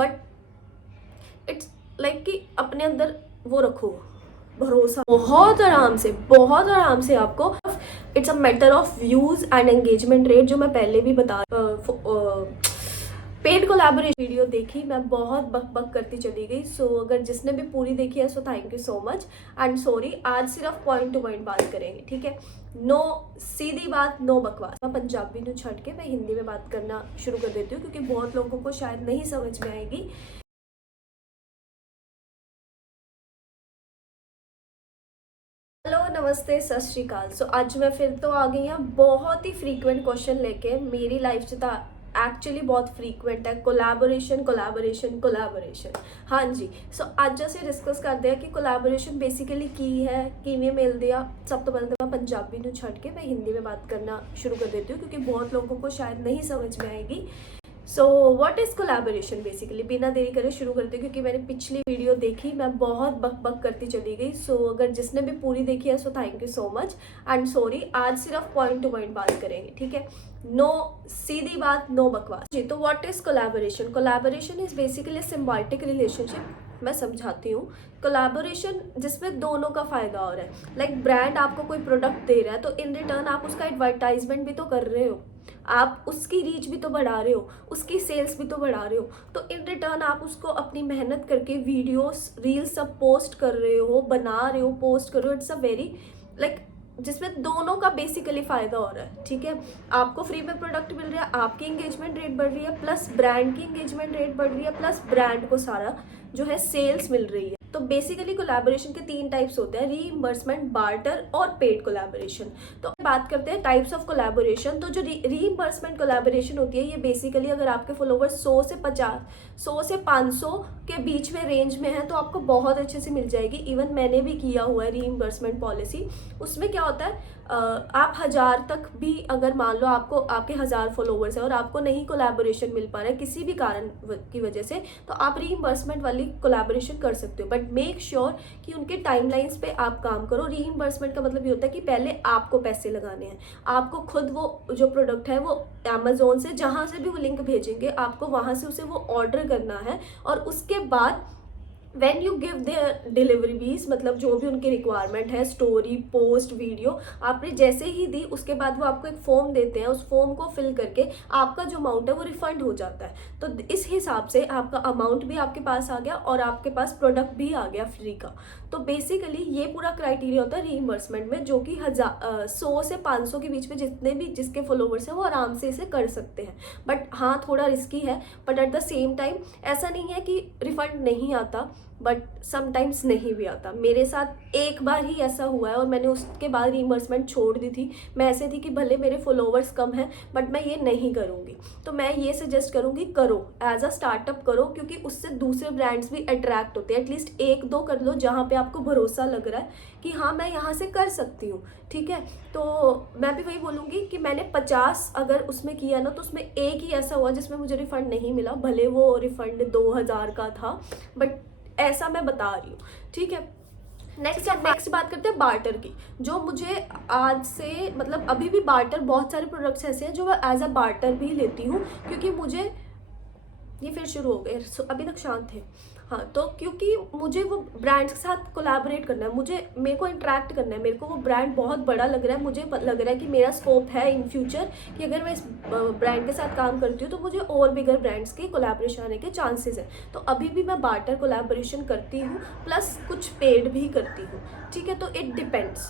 But it's like कि अपने अंदर वो रखो भरोसा, बहुत आराम से आपको it's a matter of views and engagement rate, जो मैं पहले भी बता पेड कोलैबोरेशन वीडियो देखी, मैं बहुत बक बक करती चली गई। सो अगर जिसने भी पूरी देखी है so thank you so much and sorry. आज सिर्फ पॉइंट टू पॉइंट बात करेंगे, ठीक है? नो सीधी बात, नो बकवास। मैं पंजाबी ਨੂੰ ਛੱਡ के मैं हिंदी में बात करना शुरू कर देती हूँ, क्योंकि बहुत लोगों को शायद नहीं समझ में आएगी। हेलो, नमस्ते, सत श्री अकाल। सो आज मैं फिर तो आ गई हाँ बहुत ही फ्रीक्वेंट क्वेश्चन लेके। मेरी लाइफ से तो एक्चुअली बहुत फ्रीक्वेंट है कोलैबोरेशन कोलैबोरेशन कोलैबोरेशन। हाँ जी। सो ਅੱਜ ਅਸੀਂ डिस्कस करते हैं कि कोलैबोरेशन बेसिकली की है, किमें मिलते हैं। सब तो पहले तो मैं पंजाबी ਨੂੰ ਛੱਡ के मैं हिंदी में बात करना शुरू कर देती हूँ, क्योंकि बहुत लोगों को शायद नहीं समझ में आएगी। So what is collaboration basically. बिना देरी करे शुरू करते हैं, क्योंकि मैंने पिछली वीडियो देखी, मैं बहुत बक बक करती चली गई। सो अगर जिसने भी पूरी देखी है so thank you so much and sorry. आज सिर्फ पॉइंट टू पॉइंट बात करेंगे, ठीक है? नो सीधी बात, नो बकवास जी। तो what is collaboration. Collaboration is basically symbiotic relationship. मैं समझाती हूँ। कोलैबोरेशन जिसमें दोनों का फ़ायदा हो रहा है। लाइक ब्रांड आपको कोई प्रोडक्ट दे रहा है, तो इन रिटर्न आप उसका एडवर्टाइजमेंट भी तो कर रहे हो, आप उसकी रीच भी तो बढ़ा रहे हो, उसकी सेल्स भी तो बढ़ा रहे हो। तो इन रिटर्न आप उसको अपनी मेहनत करके वीडियोस रील्स सब पोस्ट कर रहे हो, बना रहे हो, पोस्ट कर रहे हो। इट्स अ वेरी लाइक जिसमें दोनों का बेसिकली फ़ायदा हो रहा है, ठीक है? आपको फ्री में प्रोडक्ट मिल रहा है, आपकी इंगेजमेंट रेट बढ़ रही है, प्लस ब्रांड की इंगेजमेंट रेट बढ़ रही है, प्लस ब्रांड को सारा जो है सेल्स मिल रही है। तो बेसिकली कोलैबोरेशन के 3 टाइप्स होते हैं, रीइंबर्समेंट, बार्टर और पेड कोलैबोरेशन। तो बात करते हैं टाइप्स ऑफ कोलैबोरेशन। तो जो रीइंबर्समेंट कोलैबोरेशन होती है, ये बेसिकली अगर आपके फॉलोवर्स 100 से 500 के बीच में रेंज में है तो आपको बहुत अच्छे से मिल जाएगी। इवन मैंने भी किया हुआ है रीइंबर्समेंट पॉलिसी। उसमें क्या होता है, आप 1000 तक भी अगर मान लो आपको आपके 1000 फॉलोवर्स है और आपको नहीं कोलैबोरेशन मिल पा रहा है किसी भी कारण की वजह से, तो आप रीइंबर्समेंट वाली कोलैबोरेशन कर सकते हो। बट मेक श्योर कि उनके टाइमलाइंस पे आप काम करो। रीइंबर्समेंट का मतलब ये होता है कि पहले आपको पैसे लगाने हैं, आपको खुद वो जो प्रोडक्ट है वो अमेजोन से जहाँ से भी वो लिंक भेजेंगे आपको वहाँ से उसे वो ऑर्डर करना है, और उसके बाद when you give their deliveries, मतलब जो भी उनकी रिक्वायरमेंट है, स्टोरी, पोस्ट, वीडियो, आपने जैसे ही दी उसके बाद वो आपको एक फॉर्म देते हैं। उस फॉर्म को फिल करके आपका जो अमाउंट है वो रिफंड हो जाता है। तो इस हिसाब से आपका अमाउंट भी आपके पास आ गया और आपके पास प्रोडक्ट भी आ गया फ्री का। तो बेसिकली ये पूरा क्राइटेरिया होता है रीइंबर्समेंट में, जो कि 100 से 500 के बीच में जितने भी जिसके फॉलोवर्स हैं वो आराम से इसे कर सकते हैं। बट हाँ, थोड़ा रिस्की है, but at the same time ऐसा नहीं है कि रिफंड नहीं आता, बट समटाइम्स नहीं भी आता। मेरे साथ एक बार ही ऐसा हुआ है और मैंने उसके बाद रीइंबर्समेंट छोड़ दी थी। मैं ऐसे थी कि भले मेरे फॉलोवर्स कम हैं बट मैं ये नहीं करूँगी। तो मैं ये सजेस्ट करूँगी, करो, एज अ स्टार्टअप करो, क्योंकि उससे दूसरे ब्रांड्स भी अट्रैक्ट होते हैं। एटलीस्ट 1-2 कर लो जहाँ पे आपको भरोसा लग रहा है कि हाँ मैं यहाँ से कर सकती हूँ, ठीक है? तो मैं भी वही बोलूँगी कि मैंने 50 अगर उसमें किया ना, तो उसमें एक ही ऐसा हुआ जिसमें मुझे रिफ़ंड नहीं मिला, भले वो रिफ़ंड 2000 का था, बट ऐसा मैं बता रही हूँ, ठीक है? नेक्स्ट बात करते हैं बार्टर की। जो मुझे आज से मतलब अभी भी बार्टर, बहुत सारे प्रोडक्ट्स ऐसे हैं जो मैं एज अ बार्टर भी लेती हूँ, क्योंकि मुझे ये फिर शुरू हो गए, अभी तक शांत थे। हाँ, तो क्योंकि मुझे वो ब्रांड्स के साथ कोलैबोरेट करना है, मेरे को इंटरेक्ट करना है, मेरे को वो ब्रांड बहुत बड़ा लग रहा है, मुझे लग रहा है कि मेरा स्कोप है इन फ्यूचर कि अगर मैं इस ब्रांड के साथ काम करती हूँ तो मुझे और बिगर ब्रांड्स के कोलैबोरेशन आने के चांसेस हैं। तो अभी भी मैं बार्टर कोलैबोरेशन करती हूँ, प्लस कुछ पेड भी करती हूँ, ठीक है? तो इट डिपेंड्स।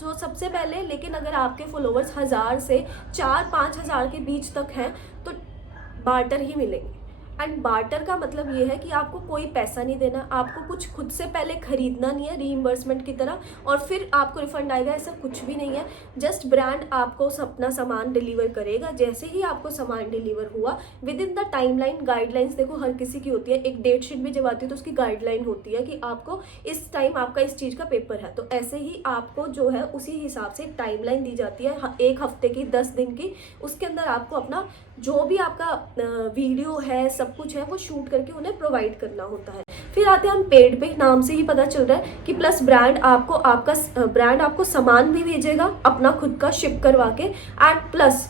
तो सबसे पहले, लेकिन अगर आपके फॉलोवर्स 1000 से 4-5 हज़ार के बीच तक हैं तो बार्टर ही मिलेंगे। एंड बार्टर का मतलब ये है कि आपको कोई पैसा नहीं देना, आपको कुछ खुद से पहले खरीदना नहीं है रीइंबर्समेंट की तरह और फिर आपको रिफंड आएगा, ऐसा कुछ भी नहीं है। जस्ट ब्रांड आपको अपना सामान डिलीवर करेगा। जैसे ही आपको सामान डिलीवर हुआ, with in the timeline, guidelines देखो हर किसी की होती है, एक डेट शीट भी जब आती है तो उसकी गाइडलाइन होती है कि आपको इस टाइम आपका इस चीज़ का पेपर है। तो ऐसे ही आपको जो है उसी हिसाब से टाइमलाइन दी जाती है, 1 हफ्ते की, 10 दिन की। उसके अंदर आपको अपना जो भी आपका वीडियो है, सब कुछ है, वो शूट करके उन्हें प्रोवाइड करना होता है। फिर आते हैं हम पेड पे। नाम से ही पता चल रहा है कि प्लस ब्रांड आपको सामान भी भेजेगा अपना खुद का शिप करवा के, एंड प्लस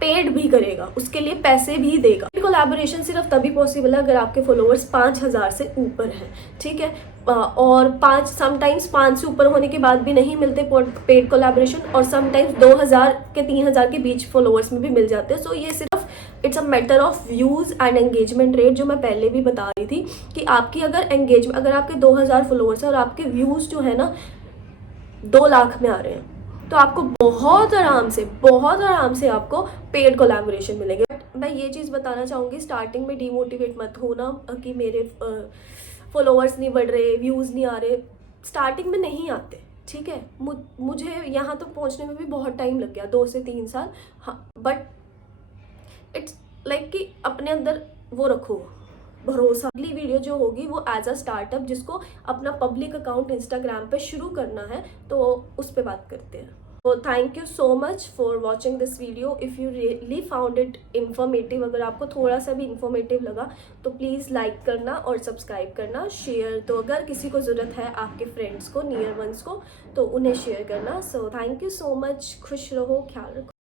पेड भी करेगा, उसके लिए पैसे भी देगा। कोलैबोरेशन सिर्फ तभी पॉसिबल है अगर आपके फॉलोअर्स 5,000 से ऊपर हैं, ठीक है। और समटाइम्स 5 से ऊपर होने के बाद भी नहीं मिलते पेड कोलैबोरेशन, और समटाइम्स 2,000 के 3,000 के बीच फॉलोअर्स में भी मिल जाते हैं। सो ये सिर्फ it's a matter of views and engagement rate, जो मैं पहले भी बता रही थी कि आपकी अगर आपके 2,000 फॉलोअर्स हैं और आपके व्यूज़ जो है ना 2 लाख में आ रहे हैं, तो आपको बहुत आराम से आपको पेड कोलैबोरेशन मिलेंगे। बट मैं ये चीज़ बताना चाहूँगी, स्टार्टिंग में डिमोटिवेट मत होना कि मेरे फॉलोअर्स नहीं बढ़ रहे, व्यूज़ नहीं आ रहे। स्टार्टिंग में नहीं आते, ठीक है। मुझे यहाँ तक पहुँचने में भी बहुत टाइम लग गया, 2 से 3 साल। हाँ, बट इट्स लाइक कि अपने अंदर वो रखो भरोसा। अगली वीडियो जो होगी वो एज अ स्टार्टअप, जिसको अपना पब्लिक अकाउंट इंस्टाग्राम पे शुरू करना है, तो उस पर बात करते हैं। तो thank you so much for watching this video. If you really found it informative, अगर आपको थोड़ा सा भी इन्फॉर्मेटिव लगा तो प्लीज़ लाइक करना और सब्सक्राइब करना, शेयर। तो अगर किसी को ज़रूरत है आपके फ्रेंड्स को, नियर वंस को, तो उन्हें शेयर करना। So thank you so much, खुश रहो, ख्याल रखो।